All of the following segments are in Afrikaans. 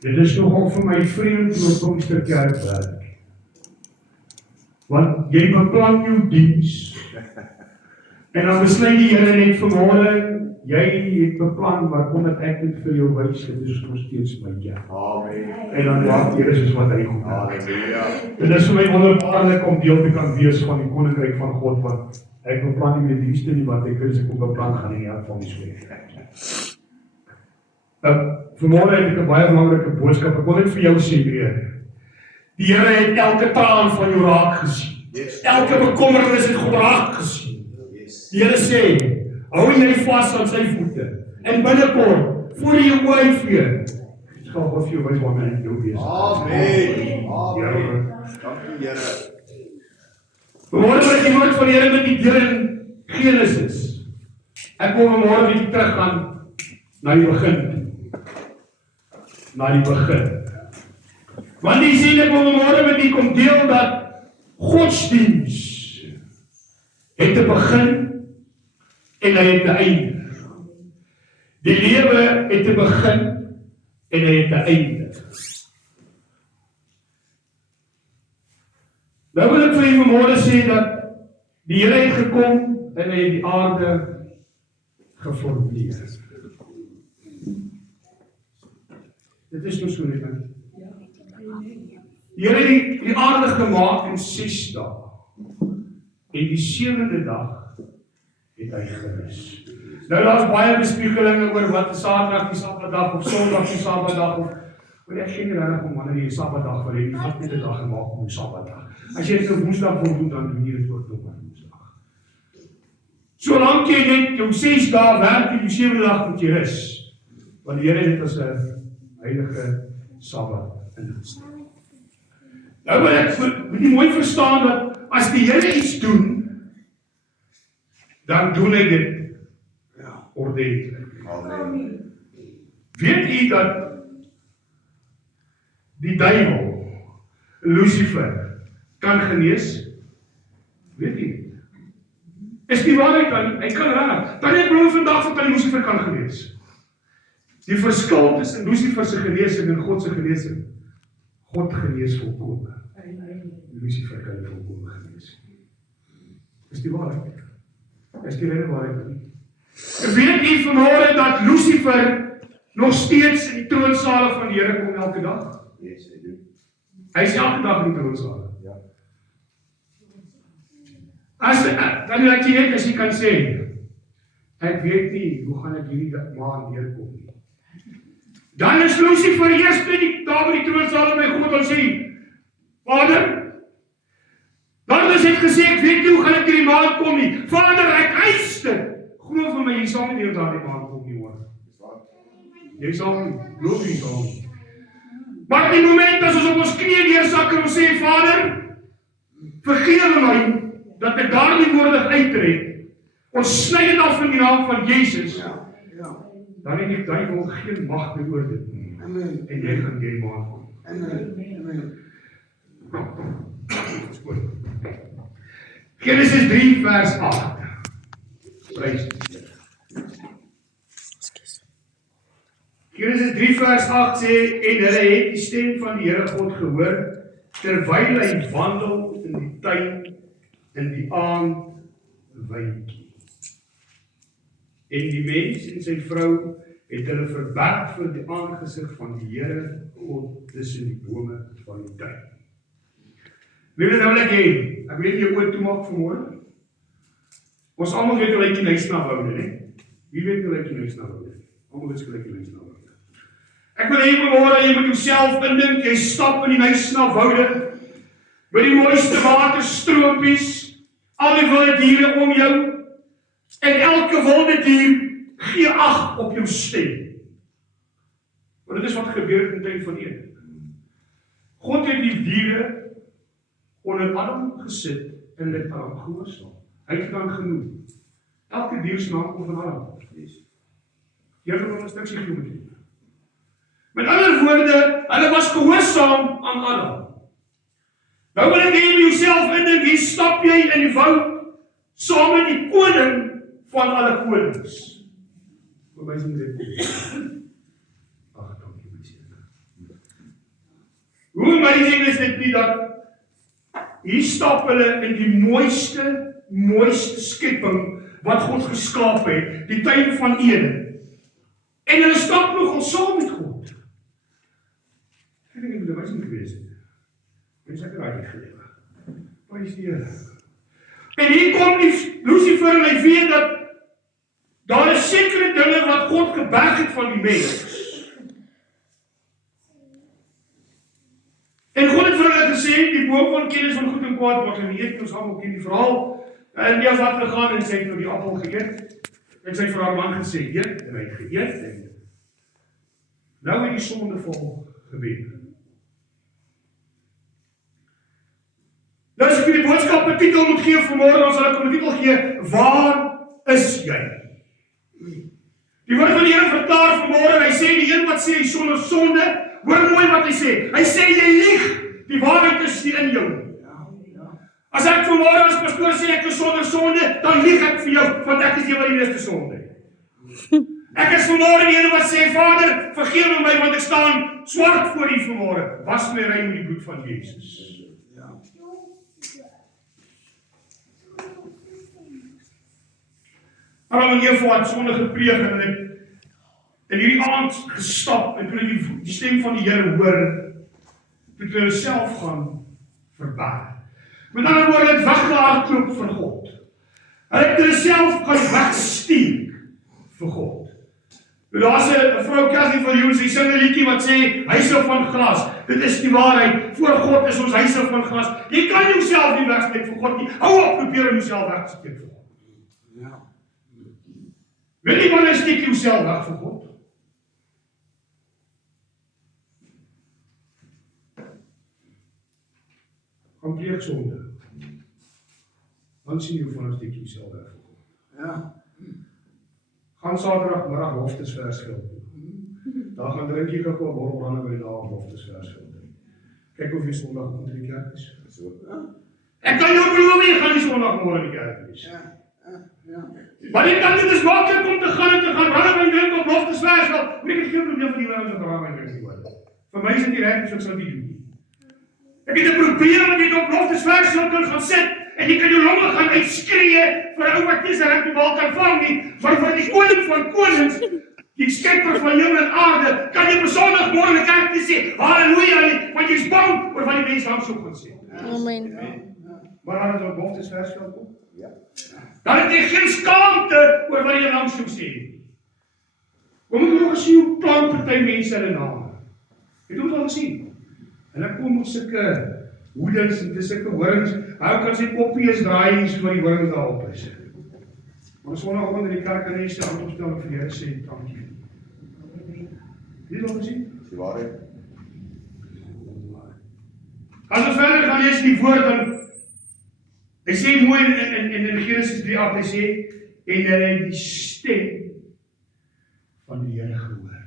Dit is nogal vir my vreemd hoe 'n Pinksterkerk werk. Want jy beplan jou diens, en dan besluit die Here net vanmôre, jy het beplan, maar omdat ek dit vir jou wys, dit is nog steeds my kerk. Amen. En dan maak die Here soos wat hy goed maak. Halleluja. Dit is vir my wonderbaarlik om deel te kan wees van die Koninkryk van God, want ek beplan nie my dienste nie, wat ek is, ek ook beplan gaan in die hart van die Sweet. Vanmôre het ek 'n baie belangrike boodskap, ek wil net vir jou sê weer. Die Here het elke traan van jou raak gesien. Yes. Elke bekommernis het God raak gesien. Yes. Die Here sê, hou jy vas aan sy voete, en binnekort, voor jy jou uitvee, ek gaan God vir jou wys waarmee ek jou wees. Amen. Amen. Dankie Here. Vanmôre wil ek die woord van die Here met die deur in Genesis. Ek wil vanmôre 'n bietjie teruggaan na die begin. Na die begin. Want die sien ek wil vanmôre met die kom deel dat godsdiens het 'n begin en hy het 'n einde. Die lewe het 'n begin en hy het 'n einde. Nou wil ek vir julle vanmôre sê dat die Here het gekom en hy het die aarde geformeer. Dit is nou so net. Die Here het die aarde gemaak in 6 dae. En die 7de dag het hy gerus. Nou daar's baie bespiegelinge oor wat is Saterdag die Sabbatdag of Sondag die Sabbatdag of maar ek sien regtig om wanneer jy Sabbatdag wil hê, jy vat net 'n dag en maak hom Sabbatdag. As jy dit op Woensdag wil doen, dan doen jy dit ook op Woensdag. Solank jy net jou 6 dae werk en die 7de dag moet jy rus. Want die Here het dit as 'n heilige Sabbat ingestel. Nou wil ek moet jy mooi verstaan dat as die Here iets doen, dan doen hy dit ordentlik. Amen. Weet u dat die duiwel, Lucifer, kan genees? Weet u? Is die waarheid, hy kan raak. Dan ek glo vandag dat hy Lucifer kan genees. Die verskil tussen Lucifer se genesing en God se genesing. God genees volkome. Lucifer kan nie volkome genees. Is die waarheid? Is die rede waarheid? Weet u vanmôre dat Lucifer nog steeds in die troonsale van die Here kom elke dag? Yes, I do. Hy is elke dag in die troonsale. Ja. Dan laat jy net as jy kan sê, ek weet nie, hoe gaan ek hierdie maand deurkom nie. Dan is Lucifer eers daar by die troonsale by God en sê, Vader, dan is dit gesê, ek weet nie, hoe gaan ek hierdie maand kom nie. Vader, ek eis dit. Glo vir my, jy sal nie deur daardie maand kom nie, hoor. Jy sal nie, glo jy sal nie. Maar die moment as ons op ons knieë neersak en ons sê, Vader, vergewe my, dat ek daardie woorde uittrek, ons sny dit af in die naam van Jesus, dan het die duiwel geen mag meer oor dit nie. Amen. En jy gaan die maand kom. Amen. Genesis 3 vers 8. Prys die Here. Genesis 3 vers 8 sê, en hulle het die stem van die Here God gehoor, terwyl hy wandel in die tuin in die aandwyntjie. En die mens en sy vrou het hulle verberg vir die aangesig van die Here God tussen die bome van die tuin. Wie wil nou wil ek hê? Ek weet jy oor toemaak vanmôre. Ons almal weet hoe lyk die Nuisna-woude, né? Wie weet hoe lyk die Nuisna-woude? Almal weet hoe lyk die Nuisna-woude. Ek wil hê vanmôre jy moet jouself indink, jy stap in die Nuisna-woude met die mooiste waterstroompies, al die wilde diere om jou, en elke wilde dier gee ag op jou stem. Want dit is wat gebeur het in die tyd van Eden. God het die diere onder Adam gesit en dit Adam gehoorsaam. Hy het dan genoem. Elke dier se naam kom van Adam. Jy kan 'n instruksie gee met dit. Met ander woorde, hulle was gehoorsaam aan Adam. Nou wil ek hê jy jouself indink, hier stap jy in die woud saam met die koning van alle konings. Vir my sien dit. Ag, dankie my sien. Hoe amazing is dit nie dat hier stap hulle in die mooiste skepping wat God geskaap het, die tuin van Eden. En hulle stap nogal saam met God. Ek dink dit moet amazing gewees het. Mens ek raai nie gelewe. Prys die Here. En hier kom die Lucifer en hy weet dat daar is sekere dinge wat God geberg het van die mens. En God het vir hulle gesê, die boom van kennis van goed en kwaad mag hulle eet, ons almal ken die verhaal. En die wat gegaan en sy het nou die appel geëet. En sy het vir haar man gesê, eet, en hy het geëet. En nou het die sondeval gebeur. Nou as ek die boodskap 'n titel moet gee vanmôre, dan sal ek 'n titel gee, waar is jy? Die woord van die Here verklaar vanmôre, hy sê die een wat sê hy sonder sonde, hoor mooi wat hy sê. Hy sê jy lieg, die waarheid is nie in jou. As ek vanmôre as pastoor sê ek is sonder sonde, dan lieg ek vir jou, want ek is die wat die meeste sonde het. Ek is vanmôre die een wat sê, Vader, vergewe my, want ek staan swart voor U vanmôre. Was my rein met die bloed van Jesus. Adam en Eva het sonde gepleeg en het in hierdie aand gestap en toe die stem van die Here hoor, toe hulle self gaan verberg. Met ander woorde, het weggehardloop vir God. Hulle het hulle self gaan wegsteek vir God. Daar's 'n vrou Cassie van Joens, sy sing 'n liedjie wat sê huise van glas. Dit is die waarheid. Voor God is ons huise van glas. Jy kan jouself nie wegsteek vir God nie. Hou op probeer om jouself weg te steek vir God. Ja. Weet jy wanneer steek jy jouself weg vir God? Gaan pleeg sonde. Dan sien jy hoe van steek jy jouself weg vir God. Ja. Gaan Saterdagmiddag Hoftesversveld toe. Daar gaan drink jy gou 'n bottel brandewyn daar op Hoftesversveld. Kyk of jy Sondag kom in die kerk is. So. Ek kan jou beloof jy gaan nie Sondagmôre in die kerk wees. Ja. Maar jy kan dit is maklik om te gaan brandewyn drink op Hoftesversveld. Moet ek geen probleem van die wêreld se brandewyn drink nie. Vir my is dit nie reg so ek sal dit doen nie. Ek het 'n probeer wat jy op Hoftesversveld kan gaan sit. En jy kan jou longe gaan uitskree vir 'n ou wat nie sy rugbyebal kan vang nie, maar vir die koning van konings, die skepper van hemel en aarde, kan jy op Sondagmôre in die kerk sê, halleluja, want jy's bang oor wat die mense langs op gaan sê. Amen. Maar dan het ons Hoftesversveld kom? Ja. Dan het jy geen skaamte oor wat jy langs op sê. Kom ek nog gesien hoe plan party mense hulle name. Het ons al gesien? Hulle kom met sulke hoedens en dis sulke horings, hy kan sy koppies draai nie so wat die horings daarop is. Maar Sondagoggend in die kerk kan jy sê opstel en vir die Here sê dankie. Wie het al gesien? Dis die waarheid. As ons verder gaan lees in die woord dan hy sê mooi in Genesis 3:8 hy sê en hulle het die stem van die Here gehoor.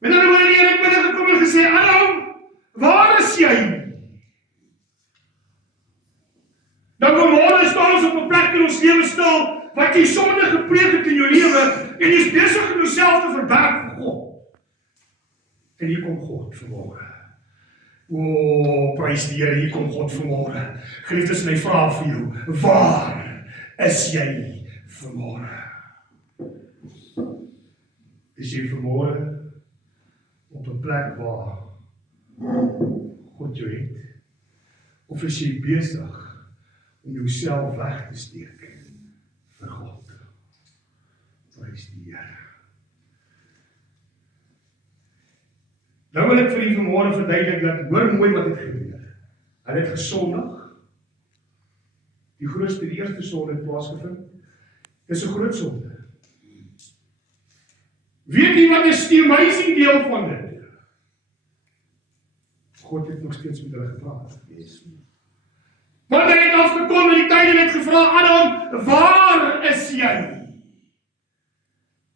Met ander woorde die Here het binne gekom en gesê Adam, waar is jy? Dan vanmôre staan ons op 'n plek in ons lewe stil, wat jy sonde gepleeg het in jou lewe, en jy is besig om jouself te verberg vir God. En hier kom God vanmôre. O, prys die Here, hier kom God vanmôre. Geliefdes, en hy vra vir jou, waar is jy vanmôre? Is jy vanmôre op 'n plek waar God jou het? Of is jy besig om jouself weg te steek vir God? Prys die Here. Nou wil ek vir julle vanmôre verduidelik dat hoor mooi wat het gebeur. Hulle het gesondig. Die eerste sonde het plaasgevind. Dis 'n groot sonde. Weet jy wat is die amazing deel van dit? God het nog steeds met hulle gepraat. Want hy het afgekom en die tyd en het gevra, Adam, waar is jy?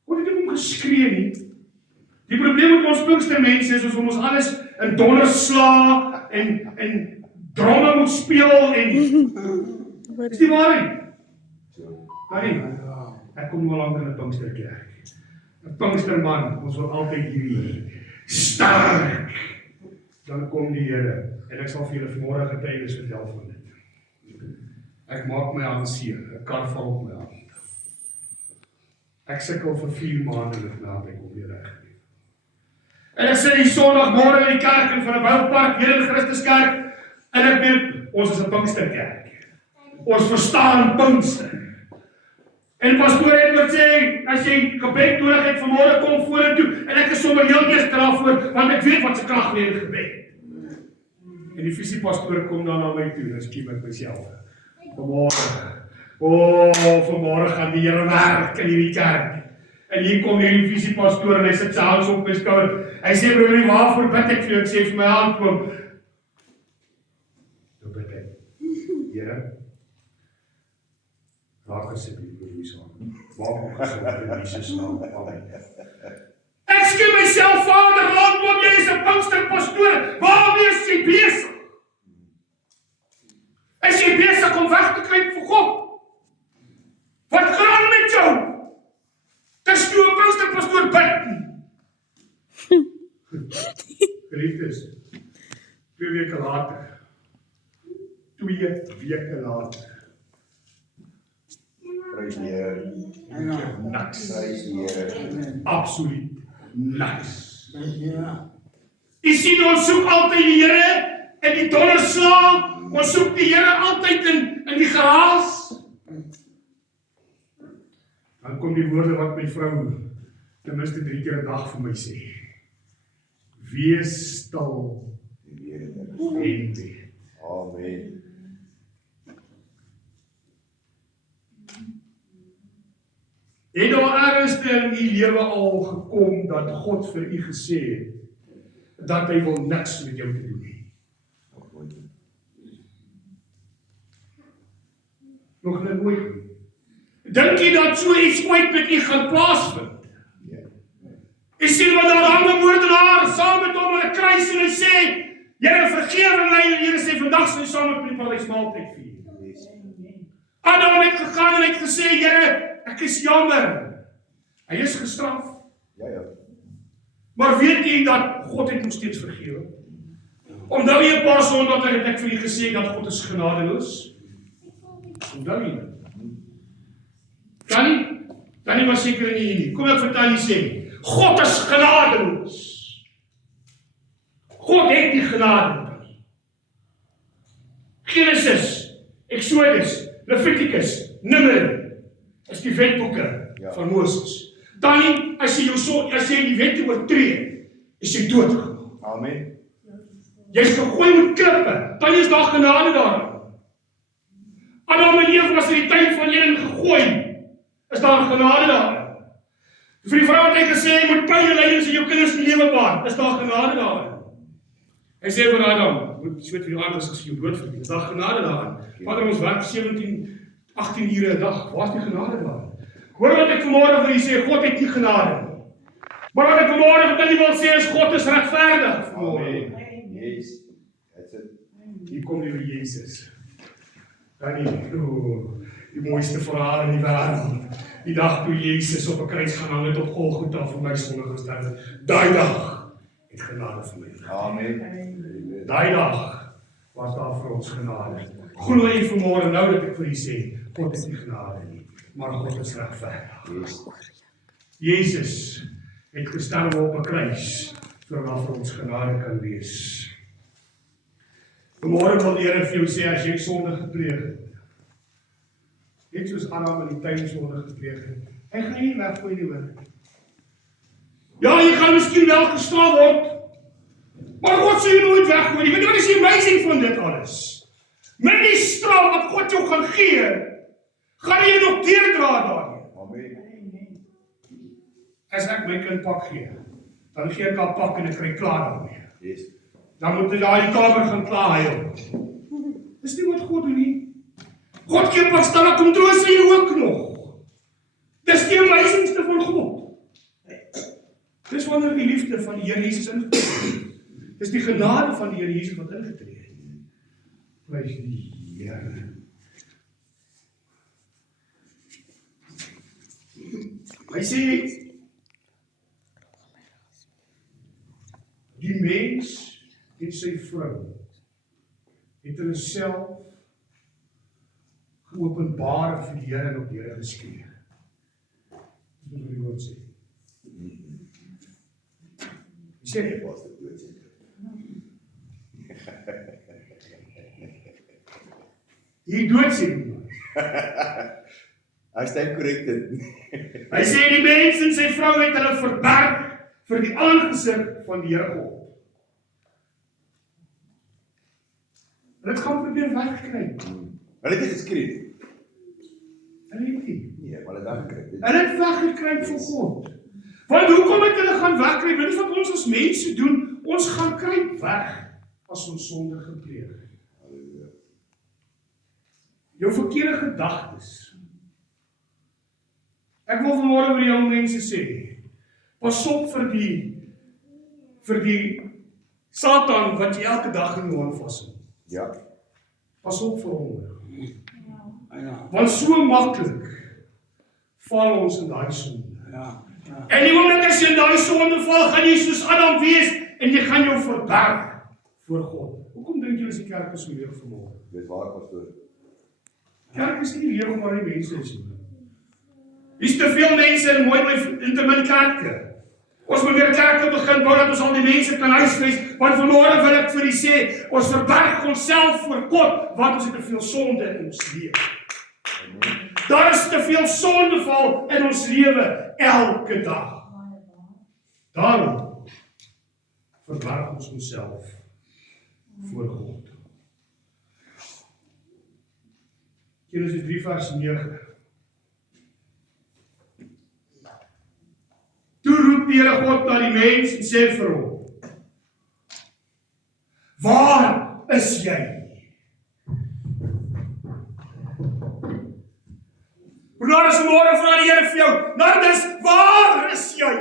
God het hom geskree nie. Die probleem met ons Pinkstermense is ons alles in donder sla en dromme moet speel en is die waarheid? Nee, ek kom nou lank in 'n Pinksterkerk. 'n Pinksterman, ons wil altyd hierdie sterk dan kom die Here, en ek sal vir julle vanmôre getuienis vertel van dit. Ek maak my hand seer, 'n kar val op my hand. Ek sukkel vir 4 maande met my hand, ek kom weer reg. En ek sit die Sondagmôre in die kerk in Van 'n Boupark, hier in Christuskerk, en ek weet, ons is 'n Pinksterkerk. Ons verstaan Pinkster. En pastoor het wat sê, as jy gebed nodig het vanmôre, kom vorentoe, en ek is sommer heel eers daarvoor, want ek weet wat se krag lê in gebed. En die visiepastoor kom dan na my toe, en ek skiep met myself. Vanmôre gaan die Here werk in hierdie kerk. En hier kom hierdie visiepastoor, en hy sit sy hand op my skouer. Hy sê, broer, waarvoor bid ek vir jou? Ek sê vir my hand kom. Dan bid ek. Here, raak asseblief met die saam. Maak hom gesond in Jesus naam. Amen. Ek skiep myself, Vader, laat wat jy is 'n Pinksterpastoor. Waarmee is jy besig? Is jy besig om weg te kruip vir God? Wat gaan aan met jou? Dis toe 'n Pinksterpastoor bid nie. Geliefdes, 2 weke later. 2 weke later. Prys die Here. Niks. Prys die Here. Absoluut niks. Jy sien, ons soek altyd die Here in die donderslae. Ons soek die Here altyd in die geraas. Dan kom die woorde wat my vrou ten minste 3 keer 'n dag vir my sê. Wees stil en weet. Amen. Het daar ergens in u lewe al gekom dat God vir u gesê het dat hy wil niks met jou te doen hê? Nog nooit. Dink jy dat so iets ooit met u gaan plaasvind? Jy sien wat daar hang 'n moordenaar saam met hom aan 'n kruis en hy sê, Here vergewe my, en Here sê vandag sal jy saam met my die paradiesmaaltyd vier. Adam het gegaan en het gesê, Here, ek is jammer. Hy is gestraf. Ja. Maar weet jy dat God het nog steeds vergewe? Onthou jy 'n paar Sondae het ek vir u gesê dat God is genadeloos? Onthou jy dit? Tannie was seker nie hier nie. Kom ek vertel jy sê, God is genadeloos. God het die genade. Genesis, Exodus, Levitikus, Numeri is die wetboeke van Moses. Dan as jy die wet oortree, is jy doodgemaak. Amen. Jy is gegooi met klippe. Dan is daar genade daar. Adam en Eva was in die tuin van Eden gegooi. Is daar genade daar? Vir die vrou het hy gesê, jy moet pyn en lydings in jou kinders in lewe baar. Is daar genade daar? Hy sê vir Adam, moet sweet vir jou anders as jy jou dood verdien. Is daar genade daar? Vader, ons werk 17, 18 ure 'n dag. Waar is die genade daar? Hoor wat ek vanmôre vir u sê, God het nie genade nie. Maar wat ek vanmôre vir u wil sê is, God is regverdig. Amen. Yes. That's it. Hier kom die Here Jesus. Dan die mooiste verhaal in die wêreld. Die dag toe Jesus op 'n kruis gaan hang het op Golgotha vir my sonde gesterf. Daai dag het genade vir my. Amen. Daai dag was daar vir ons genade. Glo jy vanmôre nou dat ek vir u sê, God het nie genade nie, maar God is regverdig. Yes. Jesus het gesterf op 'n kruis sodat daar vir ons genade kan wees. Vanmôre wil die Here vir jou sê, as jy sonde gepleeg het, net soos Adam in die tuin sonde gepleeg het, hy gaan nie weggooi nie hoor. Ja, jy gaan miskien wel gestraf word, maar God sê jy nooit weggooi nie. Weet jy wat is die amazing van dit alles? Met die straf wat God jou gaan gee, gaan jy nog deurdra daarin. Amen. As ek my kind pak gee, dan gee ek haar pak en ek kry klaar daarmee. Yes. Dan moet hy daar in die kamer gaan klaar huil. Dis nie wat God doen nie. God gee pas dan kom troos vir jou ook nog. Dis die amazingste van God. Dis wanneer die liefde van die Here Jesus ingetree het. Dis die genade van die Here Jesus wat ingetree het. Prys die Here. Hy sê die mens en sy vrou het hulle self geopenbaar vir die Here en op die Here geskree. Dis wat die woord sê. Sê Dit was die woord. jy doodsê nie. Hy stem korrek dit. Hy sê die mens en sy vrou het hulle verberg vir die aangesig van die Here God. Hulle het gaan probeer wegkry. Hulle het nie geskree nie. Hulle het nie. Nee, maar hulle het weggekry. Hulle het weggekry vir God. Want hoekom het hulle gaan wegkry? Weet jy wat ons as mense doen? Ons gaan kruip weg as ons sonde gepleeg het. Halleluja. Jou verkeerde gedagtes. Ek wil vanmôre vir die jong mense sê, pas op vir die Satan wat jy elke dag in jou hand vashou. Ja. Pas op vir hom. Want so maklik val ons in daai sonde. En die oomblik as jy in daai sonde val, gaan jy soos Adam wees en jy gaan jou verberg voor God. Hoekom dink jy as die kerk is so leeg vanmôre? Dis waar, pastoor. Kerk is nie leeg omdat die mense is nie. Hier's te veel mense en mooi in te min kerke. Ons moet weer kerke begin bou dat ons al die mense kan huisves, want vanmôre wil ek vir u sê, ons verberg onsself voor God, want ons het te veel sonde in ons lewe. Daar is te veel sondeval in ons lewe elke dag. Daarom verberg ons onsself voor God. Genesis 3 vers 9. Toe roep die Here God na die mens en sê vir hom: Waar is jy? Broer, is môre vra die Here vir jou. Nardus, waar is jy?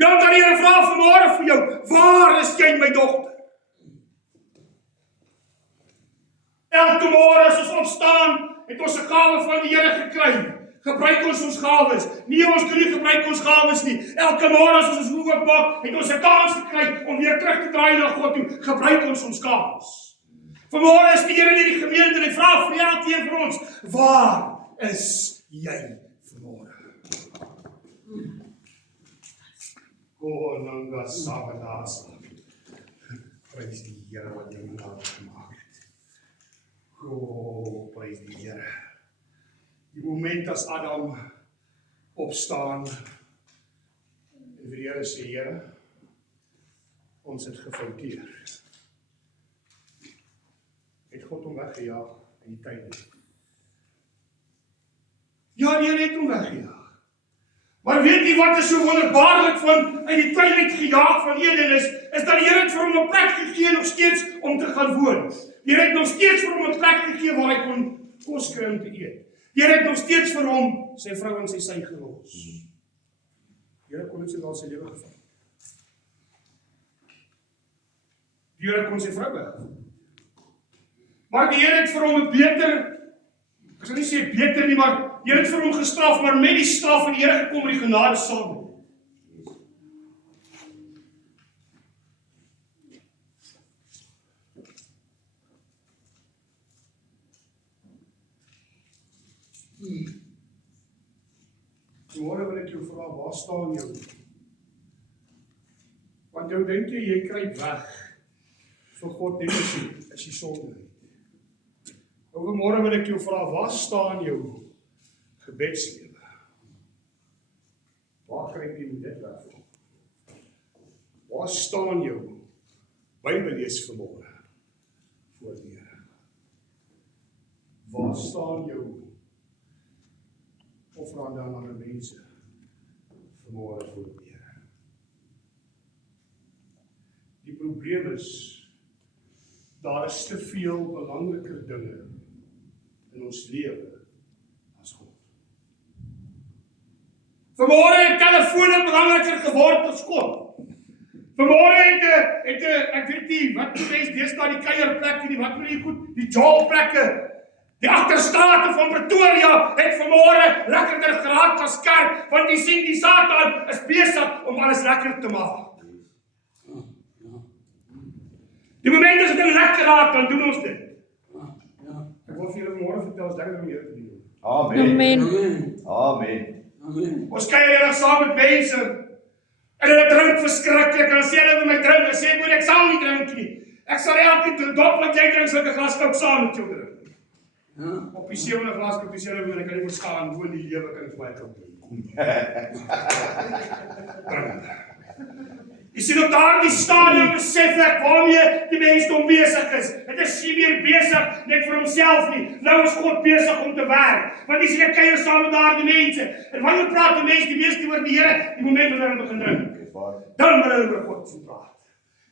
Dan kan die Here vra vanmôre vir jou, waar is jy my dogter? Elke môre as ons opstaan, het ons 'n gawe van die Here gekry. Gebruik ons gawes. Nie ons doen nie gebruik ons gawes nie. Elke môre as ons oë oopmaak, het ons 'n kans gekry om weer terug te draai na God toe. Gebruik ons gawes. Vanmôre is die Here in die gemeente en hy vra vir elkeen van ons, waar is jy vanmôre? Koninga Sabbatas. Prys die Here wat jou naam gemaak het. Prys die Here. Die oomblik as Adam opstaan en vir die Here sê, Here, ons het gefouteer. Het God hom weggejaag in die tuin. Ja, die Here het hom weggejaag. Maar weet jy wat is so wonderbaarlik van uit die tuin uitgejaag van Eden is dat die Here het vir hom 'n plek gegee nog steeds om te gaan woon. Die Here het nog steeds vir hom 'n plek gegee waar hy kon kos kry om te eet. Die Here het nog steeds vir hom sy vrou en sy gelos. Die Here kon net wel sy lewe gevat. Die Here kon sy vrou wegvat. Maar die Here het vir hom 'n beter, ek sal nie sê beter nie, maar die Here het vir hom gestraf, maar met die straf van die Here gekom met die genade saam. Môre wil ek jou vra, waar staan jou? Want jou dink jy kruip weg vir God net as jy sonde. Môre wil ek jou vra, waar staan jou gebedslewe? Waar kruip jy met dit weg? Waar staan jou Bybellees vanmôre voor die Here? Waar staan jou offerande aan ander mense vanmôre voor die Here? Die probleem is, daar is te veel belangriker dinge in ons lewe as God. Vanmôre het telefone belangriker geword as God. Vanmôre het ek weet nie, wat die mense deesdae die kuierplekke nie, wat wil jy goed, die jaalplekke, die agterstrate van Pretoria het vanmôre lekkerder geraak as kerk, want jy sien die Satan is besig om alles lekker te maak. Die moment as dit in lekker raak, dan doen ons dit. Ja. Ek wil vir julle vanmôre vertel, as lekker om Here te dien. Amen. Amen. Amen. Amen. Amen. Ons kyk eendag saam met mense, en hulle drink verskriklik, en dan sê hulle vir my drink, en sê ek sal nie drink nie. Ek sal elke dop wat jy drink, sal ek 'n glas kook saam met jou drink. Ja. Op die 7de glas kook, die 7de en ek kan nie verstaan, hoe in die lewe kan ek vir my kook drink. Jy sien op daardie stadium besef ek waarmee die mensdom besig is. Dit is nie meer besig net vir homself nie. Nou is God besig om te werk. Want jy sien ek kuier saam met daardie mense. En wanneer praat die mense die meeste oor die Here? Die oomblik wanneer hulle begin drink. Dis waar. Dan wil hulle oor God se praat.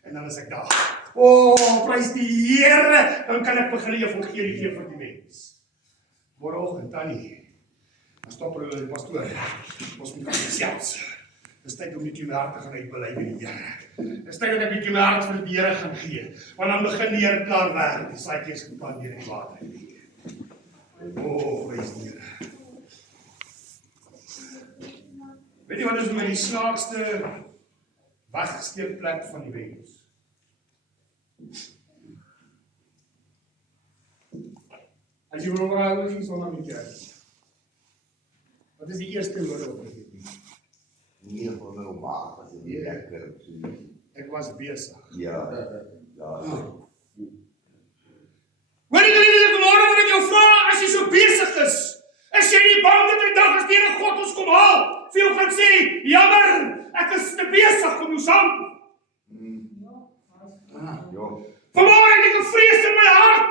En dan is ek daar. O, prys die Here. Dan kan ek begin die evangelie gee vir die mens. Môreoggend tannie. Dan stop hulle die pastoor. Ons moet kan gesels. Dis tyd om bietjie my hart te gaan uitbely by die Here. Dis tyd dat ek bietjie my hart vir die Here gaan gee. Want dan begin die Here klaar werk. Die saadjies geplant deur die water. O, prys die Here. Weet jy wat is vir my die snaakste weggesteek plek van die mens? As jy wil oor is sonder my kerk. Wat is die eerste woord wat ek het? Nee, van my maag was dit nie lekker. Ek was besig. Ja. Ja. Hoor jy nie vanmôre wat ek jou vra as jy so besig is jy nie bang dat 'n dag as die Here God ons kom haal, vir jou gaan sê, jammer, ek is te besig om jou saam. Ja. Vanmôre het ek 'n vrees in my hart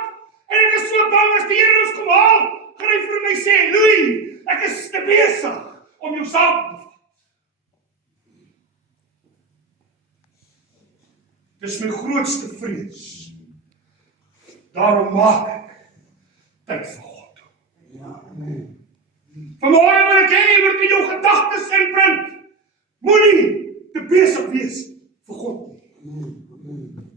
en ek is so bang as die Here ons kom haal, gaan hy vir my sê, Louis, ek is te besig om jou saam. Dis my grootste vrees. Daarom maak ek tyd vir God. Vanmôre wil ek hê jy moet in jou gedagtes inprint. Moenie te besig wees vir God nie.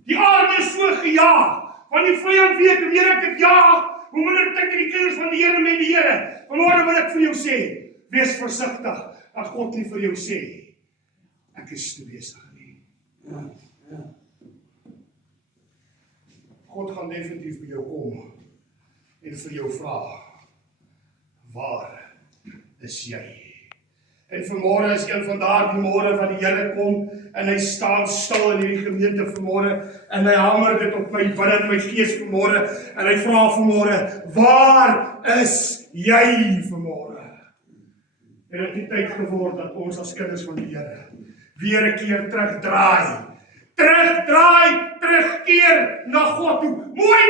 Die aarde is so gejaag, want die vyand weet hoe meer ek dit jaag, hoe minder tyd het die kinders van die Here met die Here. Vanmôre wil ek vir jou sê, wees versigtig dat God nie vir jou sê, ek is te besig nie. God gaan definitief by jou kom en vir jou vra, waar is jy? En vanmôre is een van daardie môre wat die Here kom en hy staan stil in hierdie gemeente vanmôre en hy hamer dit op my binne in my gees vanmôre en hy vra vanmôre, waar is jy vanmôre? En dit het tyd geword dat ons as kinders van die Here weer 'n keer terugkeer na God toe. Mooi,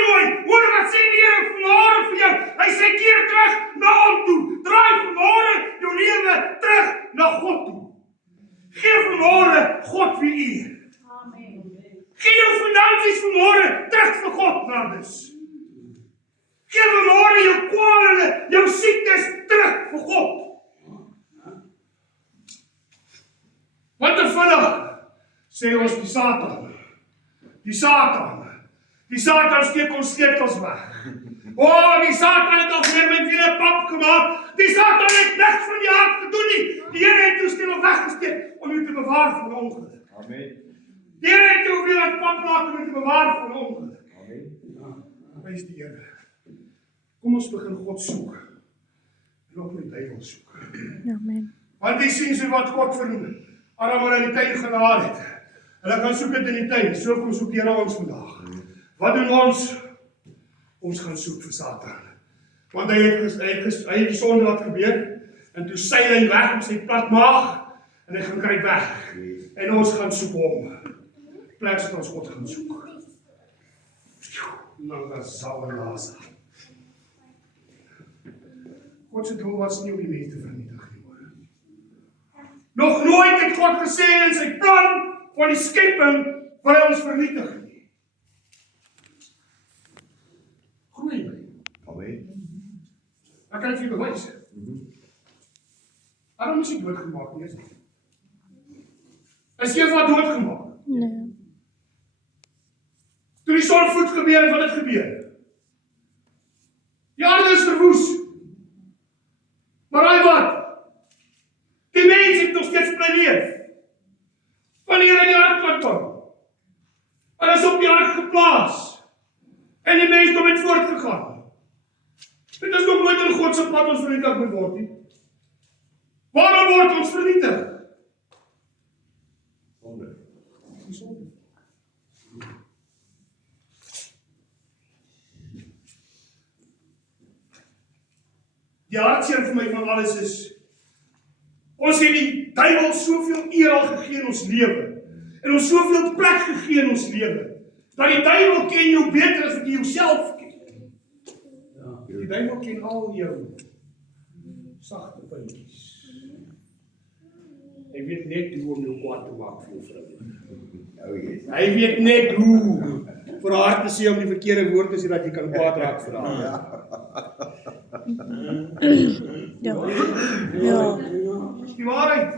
hoor wat sê die Here vanmôre vir jou. Hy sê keer terug na hom toe. Draai vanmôre jou lewe terug na God toe. Gee vanmôre God vir eer. Amen. Gee jou finansies vanmôre terug vir God, Nardus. Gee vanmôre jou kwale, jou siektes terug vir God. Want te vinnig sê ons die Satan. Die Satan steek ons sleutels weg. O, die Satan het ons weer met wiele pap gemaak. Die Satan het niks van die hart gedoen nie. Die Here het ons steeds weggesteek om jou te bewaar van ongeluk. Amen. Die Here het jou weer aan pap laat om jou te bewaar van ongeluk. Amen. Prys die Here. Kom ons begin God soek. En ook die duiwel soek. Amen. Want jy sien so wat God vir Adam in die tuin genaar het. Hulle gaan soek dit in die tuin. So kom soek die Here ons vandag. Wat doen ons? Ons gaan soek vir Satan. Want hy het die sonde wat gebeur en toe seil hy weg op sy plat maag en hy gaan kry weg. En ons gaan soek hom. Plek dat ons God gaan soek. Nou was Saulasa. God se doel was nie om die mens te vernietig nie, hoor. Nog nooit het God gesê in sy plan van die skepping wil hy ons vernietig nie. Groei. Amen. Ek kan dit vir jou bewys. Adam is nie doodgemaak nie, is nie. Is Eva doodgemaak? Nee. Toe die sonvloed gebeur het, wat het gebeur? Die aarde is verwoes. Maar hy wat? Die mens het nog steeds bly leef. Wanneer in die aarde kom. Hulle is op die ark geplaas. En die mensdom het voortgegaan. Dit is nog nooit in God se pad ons vernietig moet word nie. Waarom word ons vernietig? Sonde. Die sonde. Die hartseer vir my van alles is, ons het die duiwel soveel eer al gegee in ons lewe, en ons soveel plek gegee in ons lewe, dat die duiwel ken jou beter as wat jy jouself ken. Die duiwel ken al jou sagte puntjies. Hy weet net hoe om jou kwaad te maak vir jou vrou. Hy weet net hoe vir haar te sê om die verkeerde woord te sê dat jy kan kwaad raak vir haar. Die waarheid.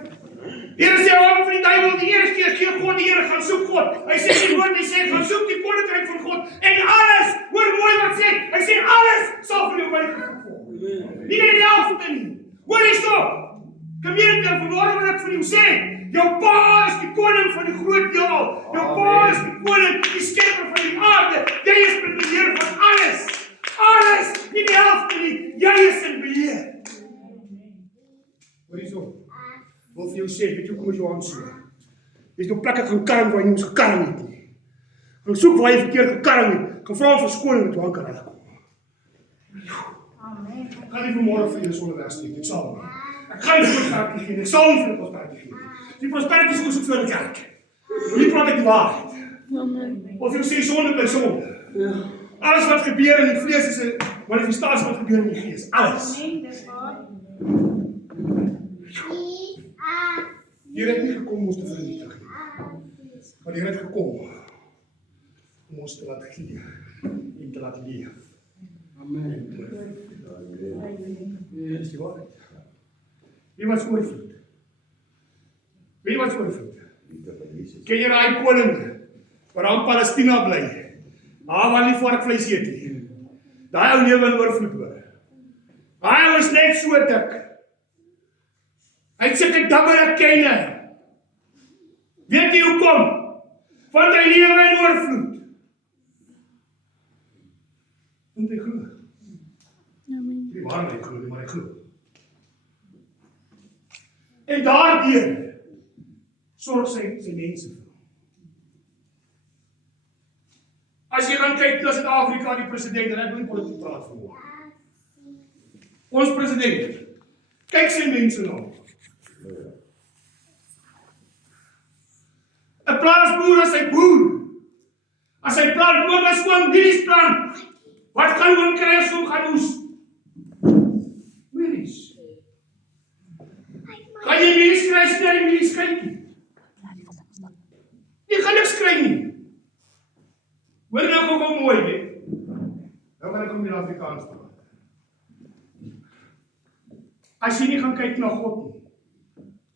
Here sê hom vir die duiwel die eerste keer gee God die Here gaan soek God. Hy sê die woord, hy sê gaan soek die koninkryk van God en alles, hoor mooi wat sê. Hy sê alles sal vir jou bygevoeg. Nie net die helfte nie. Hoor hierso. Gemeente, vanmôre wil ek vir jou sê, jou pa is die koning van die groot heelal. Jou pa is die koning, die skepper van die aarde. Jy is met beheer van alles. Alles, nie die helfte nie. Jy is in beheer. Hoor hierso. Wil vir jou sê, weet jy hoe kom ons jou aansoek? Jy is op plekke gaan karring waar jy ons gekarring het nie. Gaan soek waar jy verkeerd gekarring het. Gaan vra om verskoning met hoe kan hulle kom. Ek gaan nie vanmôre vir julle sonde wegsteek, ek sal nie. Ek gaan nie vir prosperity gee, ek sal nie vir die prosperity gee. Die prosperity is ook so vir die kerk. Nie praat ek die waarheid. Of jy sê sonde by sonde. Alles wat gebeur in die vlees is 'n manifestasie wat gebeur in die gees. Alles. Die Here het nie gekom om ons te vernietig nie. Maar die Here het gekom om ons te laat gee en te laat leef. Amen. Dit is die waarheid. Wie was oorvloed? Wie was oorvloed? Ken jy daai koning waar in Palestina bly? Daar waar nie varkvleis eet nie. Daai ou lewe in oorvloed hoor. Daai ou is net so dik. Hy het sulke dammere kenne. Weet jy hoekom? Want hy lewe in oorvloed. Want hy glo. Die waarheid glo, maar hy glo. En daardeur sorg sy mense vir. As jy gaan kyk na Suid-Afrika, die president, en ek wil nie politiek praat vanmôre. Ons president, kyk sy mense na. 'n plaasboer as hy boer. As hy plant boom as oom mielies plant. Wat gaan oom kry as oom gaan oes? Mielies. Gaan jy mielies kry as jy die mielies kyk nie? Jy gaan niks kry nie. Hoor nou gou mooi, hè? Nou gaan ek om die Afrikaans praat. As jy nie gaan kyk na God nie,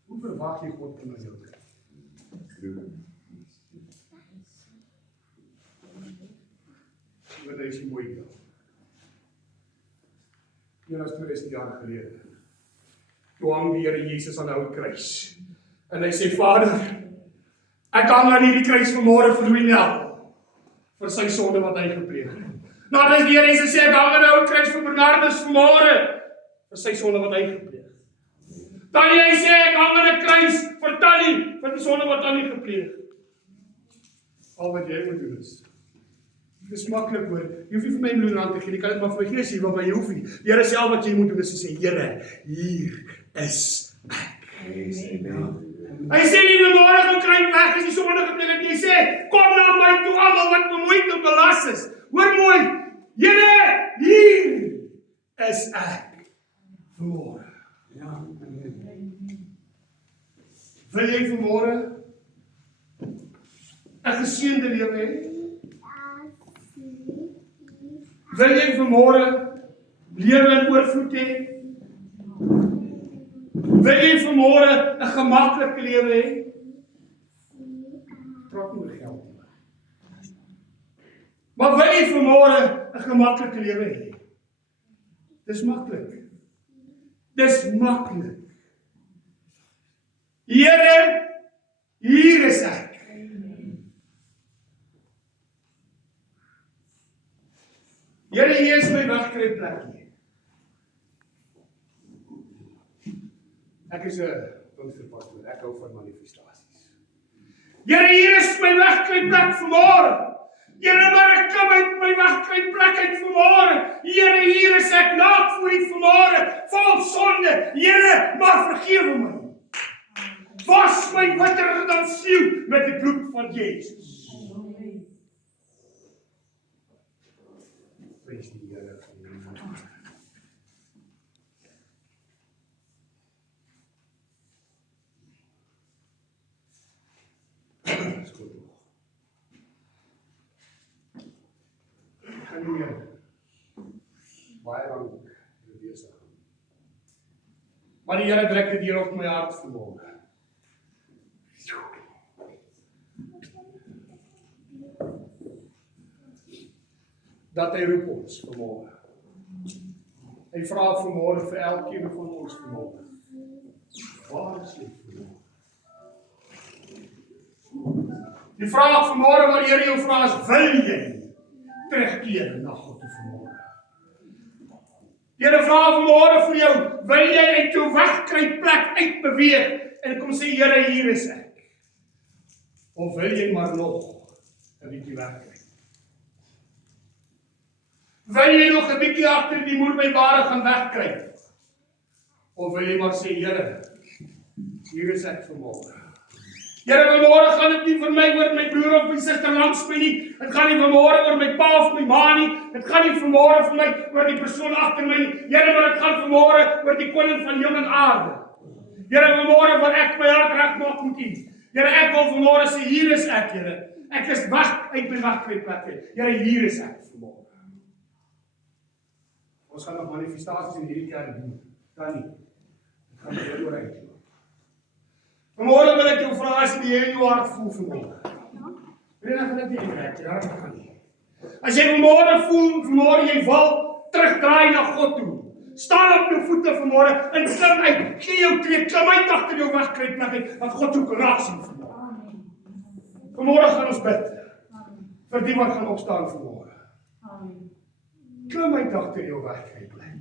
hoe verwag jy God kan na jou kyk? Wat is die mooi ding? Hier is 2000 jaar gelede. Toe hang die Here Jesus aan 'n ou kruis. En hy sê, Vader, ek hang aan hierdie kruis vanmôre vir Louis vir sy sonde wat hy gepleeg het. Nou dis die Here Jesus sê, ek hang aan 'n ou kruis vir Bernardus vanmôre vir sy sonde wat hy gepleeg het. Dan hy sê, ek hang aan 'n kruis vir Tannie vir die sonde wat Tannie gepleeg het. Al wat jy moet doen is, dis maklik hoor. Jy hoef nie vir my 'n miljoen rand te gee, jy kan dit maar vir my gee as jy wil, maar jy hoef nie. Die Here sê al wat jy moet doen is sê, Here, hier is ek. Hy sê nie vanmôre gaan kry weg as jy sonde gepleeg het. Hy sê, kom na my toe almal wat bemoeid en belas is. Hoor mooi, Here, hier is ek. Vanmôre. Ja. Wil jy vanmôre 'n geseënde lewe hê? Wil jy vanmôre lewe in oorvloed hê? Wil jy vanmôre 'n gemaklike lewe hê? Praat nie oor geld nie. Maar wil jy vanmôre 'n gemaklike lewe hê? Dis maklik. Dis maklik. Here, hier is ek. Here, hier is my wegkruipplekkie. Ek is 'n Pinksterpastoor, ek hou van manifestasies. Here, hier is my wegkruipplek vanmôre. Here, maar ek klim uit my wegkruipplek uit vanmôre. Here, hier is ek naak voor U vanmôre, vol sonde. Here, maar vergewe my. Was my witter dan sneeu met die bloed van Jesus. Prys die Here van die naam. Dis goed. Ek gaan nie meer baie lank besig. Maar die Here druk dit hier op my hart vanmôre. Dat hy roep ons vanmôre. Hy vra vanmôre vir elkeen van ons vanmôre. Waar is jy vanmôre? Die vraag vanmôre wat die Here jou vra is, wil jy terugkeer na God toe vanmôre? Die Here vra vanmôre vir jou, wil jy uit jou wegkruipplek uitbeweeg en kom sê, Here, hier is ek? Of wil jy maar nog 'n bietjie wegkruip? Wil jy nog 'n bietjie agter die moerbare gaan wegkruip? Of wil jy maar sê, Here, hier is ek vanmôre. Here, vanmôre gaan dit nie vir my oor my broer of my suster langs my nie. Dit gaan nie vanmôre oor my pa of my ma nie. Dit gaan nie vanmôre vir my oor die persoon agter my nie. Here, maar dit gaan vanmôre oor die koning van hemel en aarde. Here, vanmôre wil ek my hart regmaak met U. Here, ek wil vanmôre sê, hier is ek, Here. Ek is weg uit my wegkruipplek uit. Here, hier is ek vanmôre. Ons gaan nog manifestasies in hierdie kerk doen. Kan nie. Dit gaan nie oor uit. Vanmôre wil ek jou vra as jy in jou hart voel vanmôre. Wil jy nou net hier werk? Ja, dit gaan nie. As jy vanmôre voel, vanmôre jy wil terugdraai na God toe. Staan op jou voete vanmôre en klim uit. Gee jou tree, klim uit agter jou wegkruipplek uit, want God soek raak sien vanmôre. Vanmôre gaan ons bid. Vir die wat gaan opstaan vanmôre. Klim uit agter jou wegkruipplek.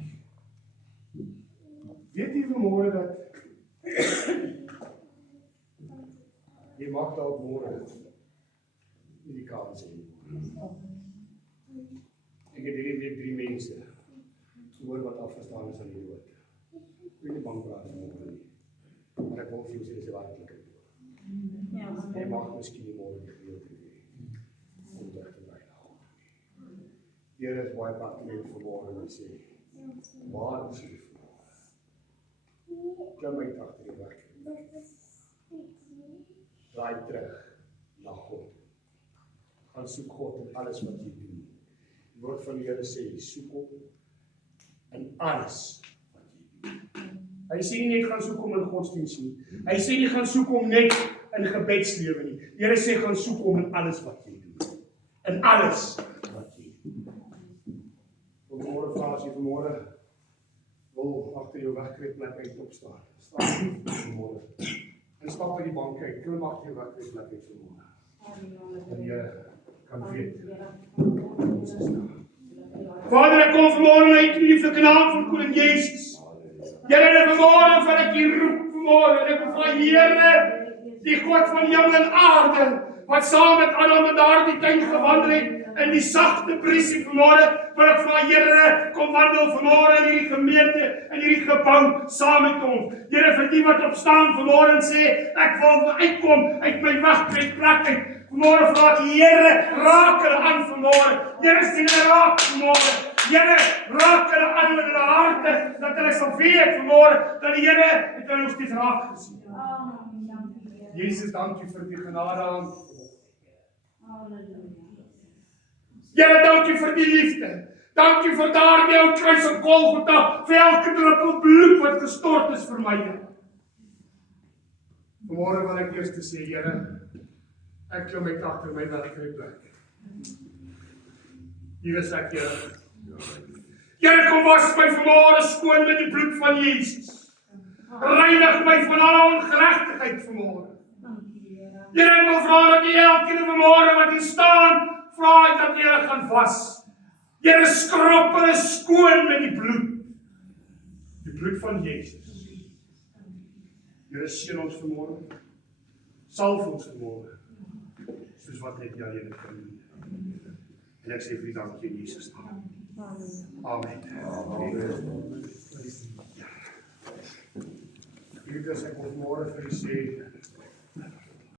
Weet jy vanmôre dat jy mag dalk môre in die kans hê. Ek het hierdie week 3 mense gehoor wat afgestaan is aan die dood. Ek weet nie bang praat môre nie. Maar ek wil vir jou sê dis 'n werklikheid. Jy mag miskien nie môre die gedeelte hê om weg te bly na God. Here is baie pakkeer vir môre en sê, waar is jy vanmôre? Klim uit agter die weg. Draai terug na God. Gaan soek God in alles wat jy doen. Die woord van die Here sê, soek hom in alles wat jy doen. Hy sê nie net gaan soek hom in godsdienst nie. Hy sê nie gaan soek hom net in gebedslewe nie. Die Here sê gaan soek hom in alles wat jy doen. In alles wat jy doen. Vanmôre vra as jy vanmôre wil agter jou wegkruipplek uit opstaan. Staan vanmôre. En stap by die bank uit, klim agter jou wegkruipplek uit vanmôre. En jy kan weet, ons is daar. Vader, ek kom vanmôre na U in die lieflike naam van koning Jesus. Here, vanmôre vir ek U roep vanmôre, en ek bevra Here, die God van hemel en aarde, wat saam met Adam in daardie tuin gewandel het, in die sagte briesie vanmôre, wil ek vra Here, kom wandel vanmôre in hierdie gemeente, in hierdie gebou, saam met ons. Here, vir die wat opstaan vanmôre en sê, ek wil uitkom uit my wegkruipplek uit. Vanmôre vra ek, Here, raak hulle aan vanmôre. Here, sien hulle raak vanmôre. Here, raak hulle aan met hulle harte, dat hulle sal weet vanmôre, dat die Here het hulle nog steeds raak gesien. Jesus, dankie vir die genade aan. Here, dankie vir die liefde. Dankie vir daardie ou kruis op Golgotha, vir elke druppel bloed wat gestort is vir my. Vanmôre wil ek eers sê, Here, ek klim uit agter my wegkruipplek. Hier is ek, Here. Here, kom was my vanmôre skoon met die bloed van Jesus. Reinig my van alle ongeregtigheid vanmôre. Here, ek wil vra dat U elkeen vanmôre wat hier staan, vra ek dat U hulle gaan was. Here skrob hulle skoon met die bloed. Die bloed van Jesus. Here seën ons vanmôre. Salf ons vanmôre. Soos wat net jy alleen kan doen. En ek sê vir U dankie in Jesus naam. Amen. Amen. Judas, ek wil môre vir U sê,